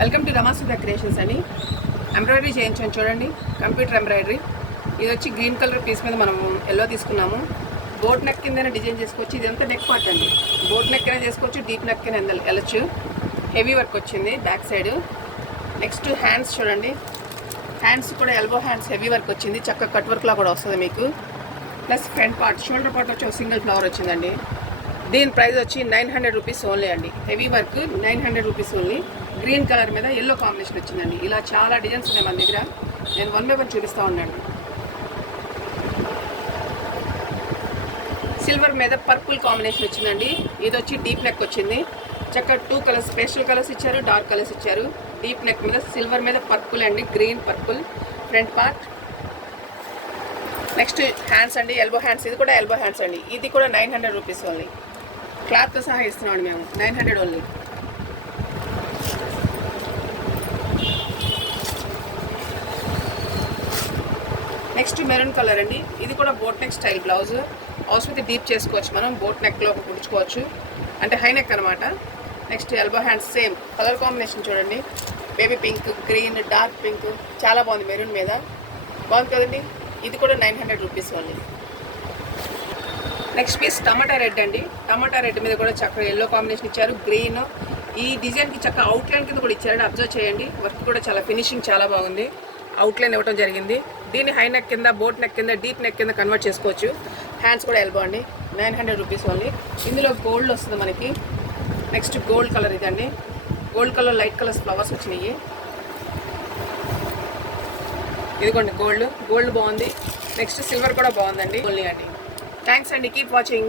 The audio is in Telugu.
వెల్కమ్ టు రమాసుధ క్రియేషన్స్ అని ఎంబ్రాయిడరీ చేయించాను చూడండి. Computer embroidery. ఇది వచ్చి గ్రీన్ కలర్ పీస్ మీద మనం ఎల్లో తీసుకున్నాము. బోట్ నెక్ కిందనే డిజైన్ చేసుకోవచ్చు. ఇదంతా నెక్ పార్ట్ అండి. బోట్ నెక్ అయినా చేసుకోవచ్చు, డీప్ నెక్ అయినా వెళ్ళచ్చు. హెవీ వర్క్ వచ్చింది బ్యాక్ సైడ్. నెక్స్ట్ హ్యాండ్స్ చూడండి. హ్యాండ్స్ కూడా ఎల్బో హ్యాండ్స్ హెవీ వర్క్ వచ్చింది. చక్కగా కట్ వర్క్లా కూడా వస్తుంది మీకు. Plus front part shoulder part వచ్చి ఒక సింగిల్ ఫ్లవర్ వచ్చిందండి. దీని ప్రైస్ వచ్చి 900 రూపీస్ ఓన్లీ అండి. Heavy work 900 rupees only. Green colour మీద ఎల్లో కాంబినేషన్ వచ్చిందండి. ఇలా చాలా డిజైన్స్ ఉన్నాయి మన దగ్గర. నేను 1 బై 1 చూపిస్తూ ఉన్నాను. సిల్వర్ మీద పర్పుల్ కాంబినేషన్ వచ్చిందండి. ఇది వచ్చి డీప్ నెక్ వచ్చింది. చక్కగా 2 కలర్స్ పేస్టల్ కలర్స్ ఇచ్చారు, డార్క్ కలర్స్ ఇచ్చారు. డీప్ నెక్ మీద సిల్వర్ మీద పర్పుల్ అండి, green purple front part. Next hands అండి, ఎల్బో హ్యాండ్స్. ఇది కూడా ఎల్బో హ్యాండ్స్ అండి. ఇది కూడా 900 రూపీస్ ఓన్లీ. క్లాత్తో సహా ఇస్తున్నామండి మేము. 900 ఓన్లీ. నెక్స్ట్ మెరూన్ కలర్ అండి. ఇది కూడా బోట్ నెక్ స్టైల్ బ్లౌజ్. అవసరం డీప్ చేసుకోవచ్చు, మనం బోట్ నెక్లో కుడుచుకోవచ్చు, అంటే హై నెక్ అనమాట. Next elbow hands same colour combination చూడండి. Baby pink, green, dark pink చాలా బాగుంది. మెరూన్ మీద బాగుంది కదండి. ఇది కూడా 900 rupees only. Next piece tomato red అండి. టమాటా రెడ్ మీద కూడా చక్కగా ఎల్లో కాంబినేషన్ ఇచ్చారు, గ్రీన్. ఈ డిజైన్కి చక్కగా అవుట్లైన్ కింద కూడా ఇచ్చారండి. అబ్జర్వ్ చేయండి. వర్క్ కూడా చాలా ఫినిషింగ్ చాలా బాగుంది. అవుట్లైన్ ఇవ్వడం జరిగింది. దీన్ని హై నెక్ కింద, బోట్ నెక్ కింద, డీప్ నెక్ కింద కన్వర్ట్ చేసుకోవచ్చు. హ్యాండ్స్ కూడా ఎల్బో అండి. 900 రూపీస్ ఓన్లీ. ఇందులో గోల్డ్ వస్తుంది మనకి. నెక్స్ట్ గోల్డ్ కలర్ ఇదండి. Gold colour light colours flowers వచ్చినాయి. ఇదిగోండి గోల్డ్ బాగుంది. నెక్స్ట్ సిల్వర్ కూడా బాగుందండి ఓన్లీ అండి. థ్యాంక్స్ అండి. Keep watching.